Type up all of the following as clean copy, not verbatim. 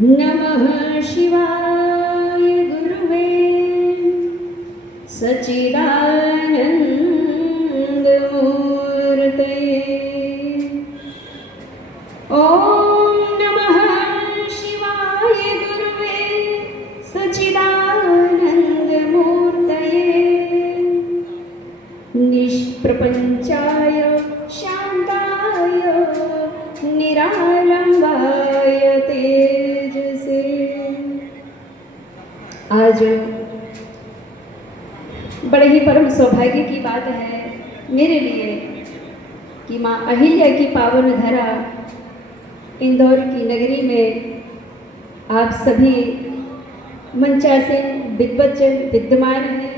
नमः शिवाय गुरुवे सच्चिदानन्दमूर्तये। ॐ नमः शिवाय गुरुवे सच्चिदानन्दमूर्तये। निष्प्रपञ्चाय शान्ताय निरालम्बाय तेजसे। आज बड़े ही परम सौभाग्य की बात है मेरे लिए कि माँ अहिल्या की पावन धरा इंदौर की नगरी में आप सभी मंचासीन विद्वज्जन विद्यमान हैं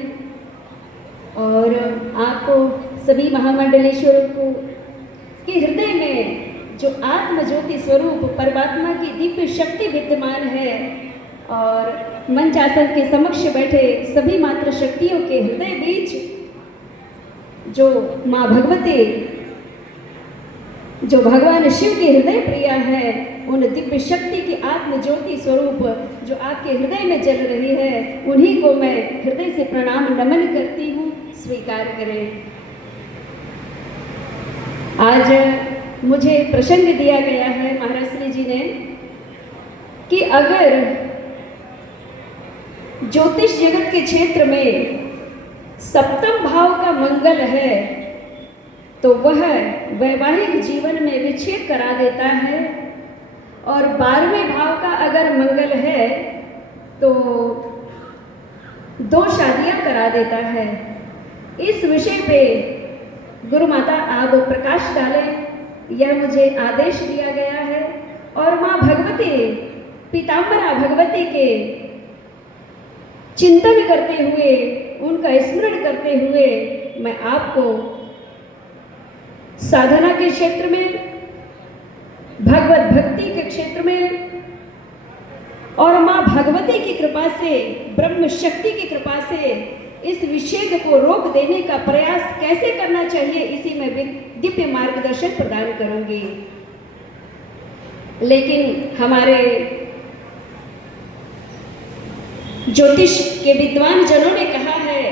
और आपको सभी महामंडलेश्वरों को के हृदय में जो आत्मज्योति स्वरूप परमात्मा की दिव्य शक्ति विद्यमान है और मंचासन के समक्ष बैठे सभी मात्र शक्तियों के हृदय बीच जो माँ भगवती जो भगवान शिव के हृदय प्रिया है, उन दिव्य शक्ति की आत्मज्योति स्वरूप जो आपके हृदय में जल रही है, उन्हीं को मैं हृदय से प्रणाम नमन करती हूँ। स्वीकार करें। आज मुझे प्रसंग दिया गया है महाराज श्री जी ने कि अगर ज्योतिष जगत के क्षेत्र में सप्तम भाव का मंगल है तो वह वैवाहिक जीवन में विच्छेद करा देता है, और 12वें भाव का अगर मंगल है तो 2 शादियां करा देता है। इस विषय पे गुरु माता आप प्रकाश डालें, यह मुझे आदेश दिया गया है। और माँ भगवती पीताम्बरा भगवती के चिंतन करते हुए, उनका स्मरण करते हुए मैं आपको साधना के क्षेत्र में, भगवत भक्ति के क्षेत्र में और माँ भगवती की कृपा से, ब्रह्म शक्ति की कृपा से इस विच्छेद को रोक देने का प्रयास कैसे करना चाहिए, इसी में दिव्य मार्गदर्शन प्रदान करूंगी। लेकिन हमारे ज्योतिष के विद्वान जनों ने कहा है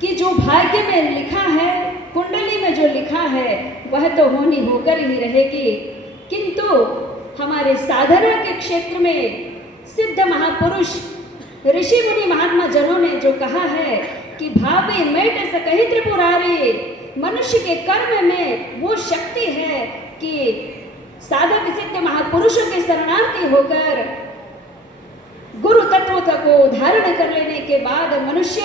कि जो भाग्य में लिखा है, कुंडली में जो लिखा है, वह तो होनी होकर ही रहेगी। किंतु हमारे साधना के क्षेत्र में सिद्ध महापुरुष ऋषि मुनि महात्मा जनों ने जो कहा है कि भावे मेट सकहि त्रिपुरारी, मनुष्य के कर्म में वो शक्ति है कि साधक सिद्ध महापुरुषों के शरणार्थी होकर गुरु तत्व को धारण कर लेने के बाद मनुष्य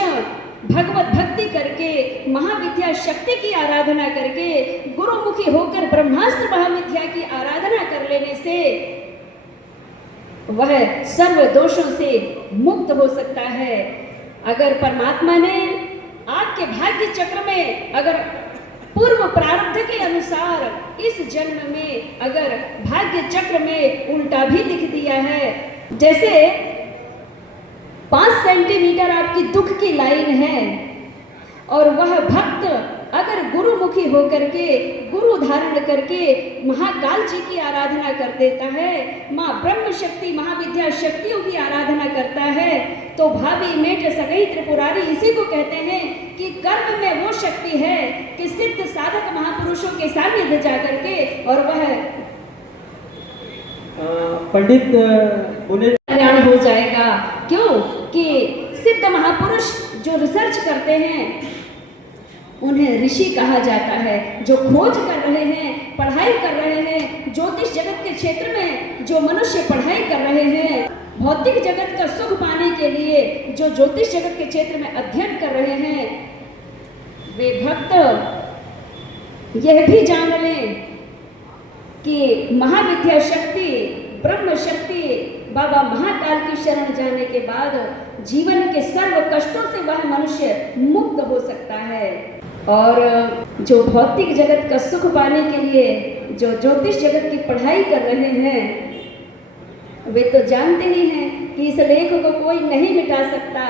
भगवत भक्ति करके, महाविद्या शक्ति की आराधना करके, गुरुमुखी होकर ब्रह्मास्त्र महाविद्या की आराधना कर लेने से वह सर्व दोषों से मुक्त हो सकता है। अगर परमात्मा ने आपके भाग्य चक्र में अगर पूर्व प्रारब्ध के अनुसार इस जन्म में अगर भाग्य चक्र में उल्टा भी लिख दिया है, जैसे 5 सेंटीमीटर आपकी दुख की लाइन है और वह भक्त अगर गुरुमुखी होकर के, गुरु धारण करके महाकाल जी की आराधना कर देता है, माँ ब्रह्म शक्ति महाविद्या शक्तियों की आराधना करता है, तो भावी मेट सकहि त्रिपुरारी इसी को कहते हैं कि कर्म में वो शक्ति है कि सिद्ध साधक महापुरुषों के सानिध्य जाकर के और वह पंडित बोले कल्याण हो जाएगा। क्यों कि सिद्ध महापुरुष जो रिसर्च करते हैं उन्हें ऋषि कहा जाता है, जो खोज कर रहे हैं, पढ़ाई कर रहे हैं। ज्योतिष जगत के क्षेत्र में जो मनुष्य पढ़ाई कर रहे हैं, भौतिक जगत का सुख पाने के लिए जो ज्योतिष जगत के क्षेत्र में अध्ययन कर रहे हैं, वे भक्त यह भी जान लें कि महाविद्या शक्ति, ब्रह्म शक्ति, बाबा महाकाल की शरण जाने के बाद जीवन के सर्व कष्टों से वह मनुष्य मुक्त हो सकता है। और जो भौतिक जगत का सुख पाने के लिए जो ज्योतिष जगत की पढ़ाई कर रहे हैं, वे तो जानते ही हैं कि इस लेख को कोई नहीं मिटा सकता,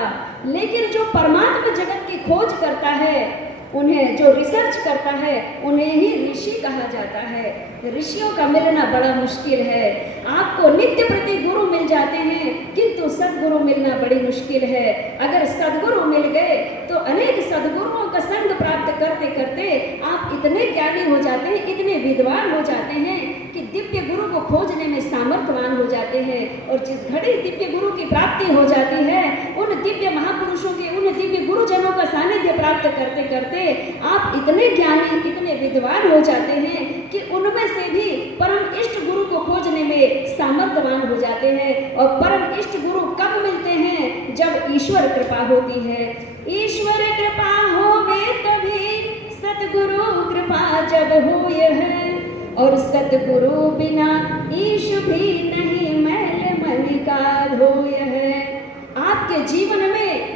लेकिन जो परमात्मा जगत की खोज करता है, उन्हें जो रिसर्च करता है, उन्हें ही ऋषि कहा जाता है। ऋषियों का मिलना बड़ा मुश्किल है। आपको नित्य प्रति गुरु मिल जाते हैं, किंतु सदगुरु मिलना बड़ी मुश्किल है। अगर सदगुरु मिल गए तो अनेक सदगुरुओं का संग प्राप्त करते करते आप इतने ज्ञानी हो जाते हैं, इतने विद्वान हो जाते हैं कि दिव्य गुरु को खोजने में सामर्थ्यवान हो जाते हैं। और जिस घड़ी दिव्य गुरु की प्राप्ति हो जाती है, उन दिव्य महापुरुषों के, उन दिव्य गुरुजनों का सानिध्य प्राप्त करते करते आप इतने ज्ञानी, इतने विद्वान हो जाते हैं कि उनमें से भी परम इष्ट गुरु को खोजने में सामर्थ्यवान हो जाते हैं। और परम इष्ट गुरु कब मिलते हैं? जब ईश्वर कृपा होती है। ईश्वर कृपा होवे तभी, सतगुरु कृपा जब होय है, और सतगुरु बिना ईश भी नहीं मैल मन का धोय है। आपके जीवन में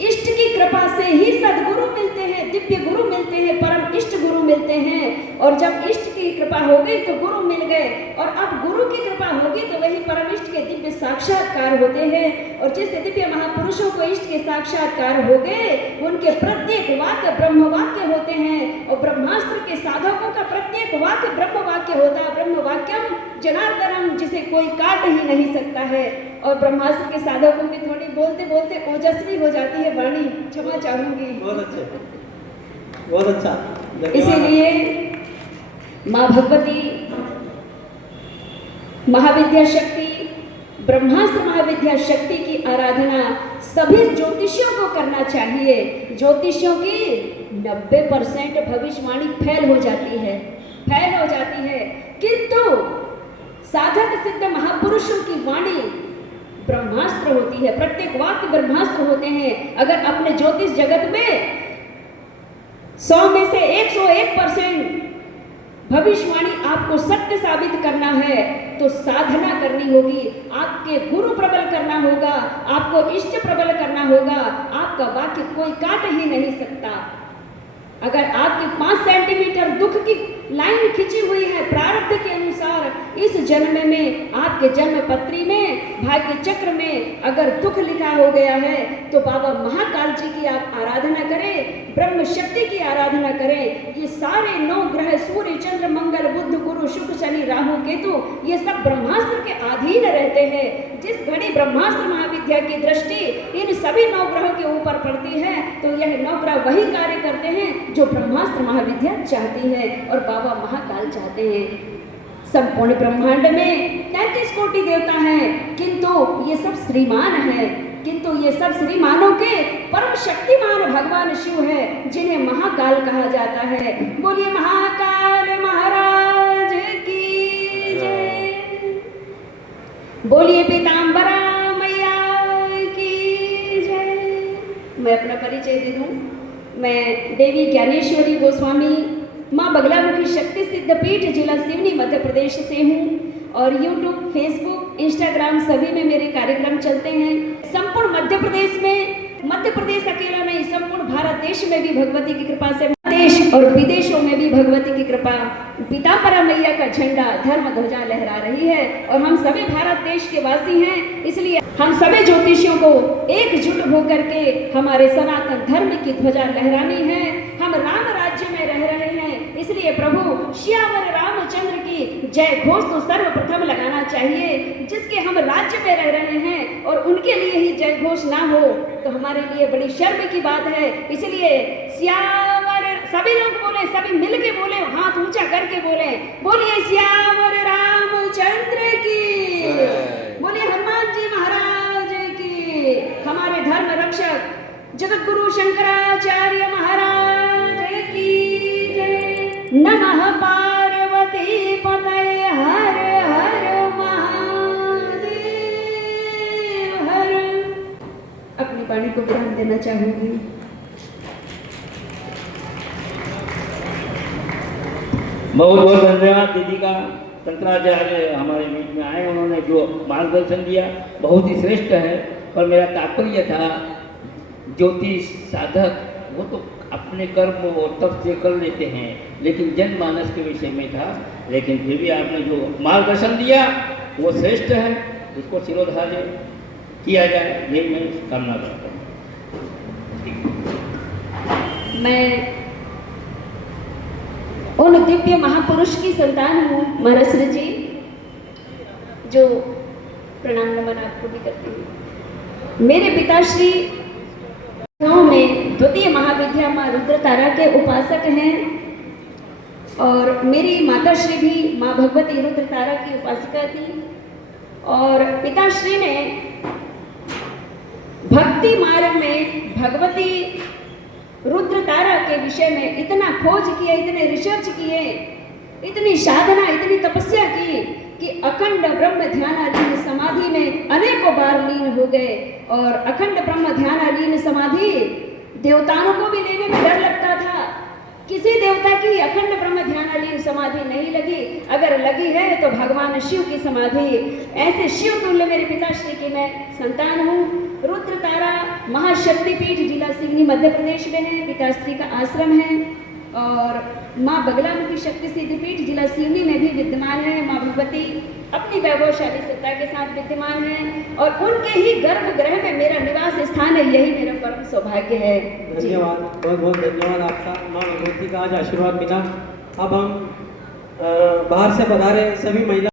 इष्ट की कृपा से ही सदगुरु मिलते हैं, दिव्य गुरु मिलते हैं, परम इष्ट गुरु मिलते हैं। और जब इष्ट की कृपा हो गई तो गुरु मिल गए, और अब गुरु की कृपा होगी तो वही परम इष्ट के दिव्य साक्षात्कार होते हैं। और जिस दिव्य महापुरुषों को इष्ट के साक्षात्कार हो गए, उनके प्रत्येक वाक्य ब्रह्म वाक्य होते हैं। और ब्रह्मास्त्र के साधकों का प्रत्येक वाक्य ब्रह्म वाक्य होता है। ब्रह्म वाक्यम जनार्दनम, जिसे कोई काट ही नहीं सकता है। और ब्रह्मास्त्र के साधकों की थोड़ी बोलते बोलते ओजस्वी हो जाती है वाणी, क्षमा चाहूंगी। बहुत अच्छे, बहुत अच्छा। इसीलिए माँ भगवती, महाविद्या शक्ति, ब्रह्मास्त्र महाविद्या शक्ति की आराधना सभी ज्योतिषियों को करना चाहिए। ज्योतिषियों की 90% भविष्यवाणी फेल हो जाती है, फेल हो जाती है, किंतु साधक सिद्ध महापुरुषों की वाणी ब्रह्मास्त्र होती है। प्रत्येक वाक्य ब्रह्मास्त्र होते हैं। अगर अपने ज्योतिष जगत में 100 में से 101% भविष्यवाणी आपको सत्य साबित करना है तो साधना करनी होगी, आपके गुरु प्रबल करना होगा, आपको इष्ट प्रबल करना होगा। आपका वाक्य कोई काट ही नहीं सकता। अगर आपकी 5 सेंटीमीटर दुख की लाइन खिंची हुई है प्रारब्ध के अनुसार, इस जन्म में आपके जन्म पत्री में, भाग्य चक्र में अगर दुख लिखा हो गया है, तो बाबा महाकाल जी की आप आराधना करें, ब्रह्म शक्ति की आराधना करें। ये सारे 9 ग्रह, सूर्य चंद्र मंगल बुध गुरु शुक्र शनि राहु केतु, ये सब ब्रह्मास्त्र के अधीन रहते हैं। जिस घड़ी ब्रह्मास्त्र महाविद्या की दृष्टि इन सभी 9 ग्रहों के ऊपर पड़ती है, तो यह 9 ग्रह वही कार्य करते हैं जो ब्रह्मास्त्र महाविद्या चाहती है और बाबा महाकाल चाहते हैं। संपूर्ण ब्रह्मांड में 33 कोटि देवता हैं, किंतु ये सब श्रीमान हैं, किंतु ये सब श्रीमानों के परम शक्तिमान भगवान शिव है, जिन्हें महाकाल कहा जाता है। बोलिए महाकाल महाराज की जय, बोलिए पीताम्बरा मैया की जय। मैं अपना परिचय दे दूं, मैं देवी ज्ञानेश्वरी गोस्वामी माँ बगलामुखी शक्ति सिद्ध पीठ, जिला सिवनी, मध्य प्रदेश से हूँ। और यूट्यूब, फेसबुक, इंस्टाग्राम सभी में मेरे कार्यक्रम चलते हैं। संपूर्ण मध्य प्रदेश में, मध्य प्रदेश अकेला नहीं, संपूर्ण भारत देश में भी भगवती की कृपा से, देश और विदेशों में भी भगवती की कृपा, पीताम्बरा मैया का झंडा, धर्म ध्वजा लहरा रही है। और हम सभी भारत देश के वासी हैं, इसलिए हम सभी ज्योतिषियों को एकजुट होकर के हमारे सनातन धर्म की ध्वजा लहरानी है। हम राम राज्य में रह रहे हैं, इसलिए प्रभु श्यावर रामचंद्र की जय घोष तो सर्वप्रथम लगाना चाहिए। जिसके हम राज्य में रह रहे हैं और उनके लिए ही जय घोष ना हो तो हमारे लिए बड़ी शर्म की बात है। इसलिए श्यावर, सभी लोग बोले, सभी मिल के बोले, हाथ ऊंचा करके बोले, बोलिए श्यावर रामचंद्र की, बोलिए हनुमान जी महाराज की, हमारे धर्म रक्षक जगत गुरु शंकराचार्य महाराज की जय। नमः पार्वती पतये हर हर महादेव हर। अपनी वाणी को ध्यान देना चाहूंगी। बहुत बहुत धन्यवाद दीदी का। शंकराचार्य हमारे बीच में आए, उन्होंने जो मार्गदर्शन दिया बहुत ही श्रेष्ठ है। पर मेरा तात्पर्य था ज्योतिष साधक वो तो अपने कर्म और तप से कर लेते हैं, लेकिन जनमानस के विषय में था। लेकिन फिर भी आपने जो मार्गदर्शन दिया वो श्रेष्ठ है, उसको शिरोधार्य किया जाए, यही मैं कामना करता हूँ। मैं उन दिव्य महापुरुष की संतान हूँ महाराष्ट्र जी, जो प्रणाम नमन आपको भी करती हूँ। मेरे पिताश्री गाँव में द्वितीय महाविद्या माँ रुद्र तारा के उपासक हैं और मेरी माताश्री भी माँ भगवती रुद्र तारा की उपासिका थी। और पिताश्री ने भक्ति मार्ग में भगवती रुद्र तारा के विषय में इतना खोज किया, इतने रिसर्च किए, इतनी साधना, इतनी तपस्या की कि अखंड ब्रह्म ध्यानालीन समाधि में अनेकों बार लीन हो गए। और अखंड ब्रह्म ध्यानालीन समाधि देवताओं को भी लेने में डर लगता था। किसी देवता की अखंड ब्रह्म ध्यानालीन समाधि नहीं लगी, अगर लगी है तो भगवान शिव की समाधि। ऐसे शिव तुल्य मेरे पिताश्री की मैं संतान हूँ। रुद्र तारा महाशक्तिपीठ जिला सिवनी मध्य प्रदेश में है, पिताश्री का आश्रम है। और माँ बगलामुखी शक्ति सिद्धपीठ जिला सिवनी में भी विद्यमान है। माँ भगवती अपनी वैभवशाली सत्ता के साथ विद्यमान है और उनके ही गर्भगृह में मेरा निवास स्थान है। यही मेरा परम सौभाग्य है। धन्यवाद, बहुत बहुत धन्यवाद आपका। माँ भगवती का आज आशीर्वाद मिला। अब हम बाहर से पधारे सभी महिला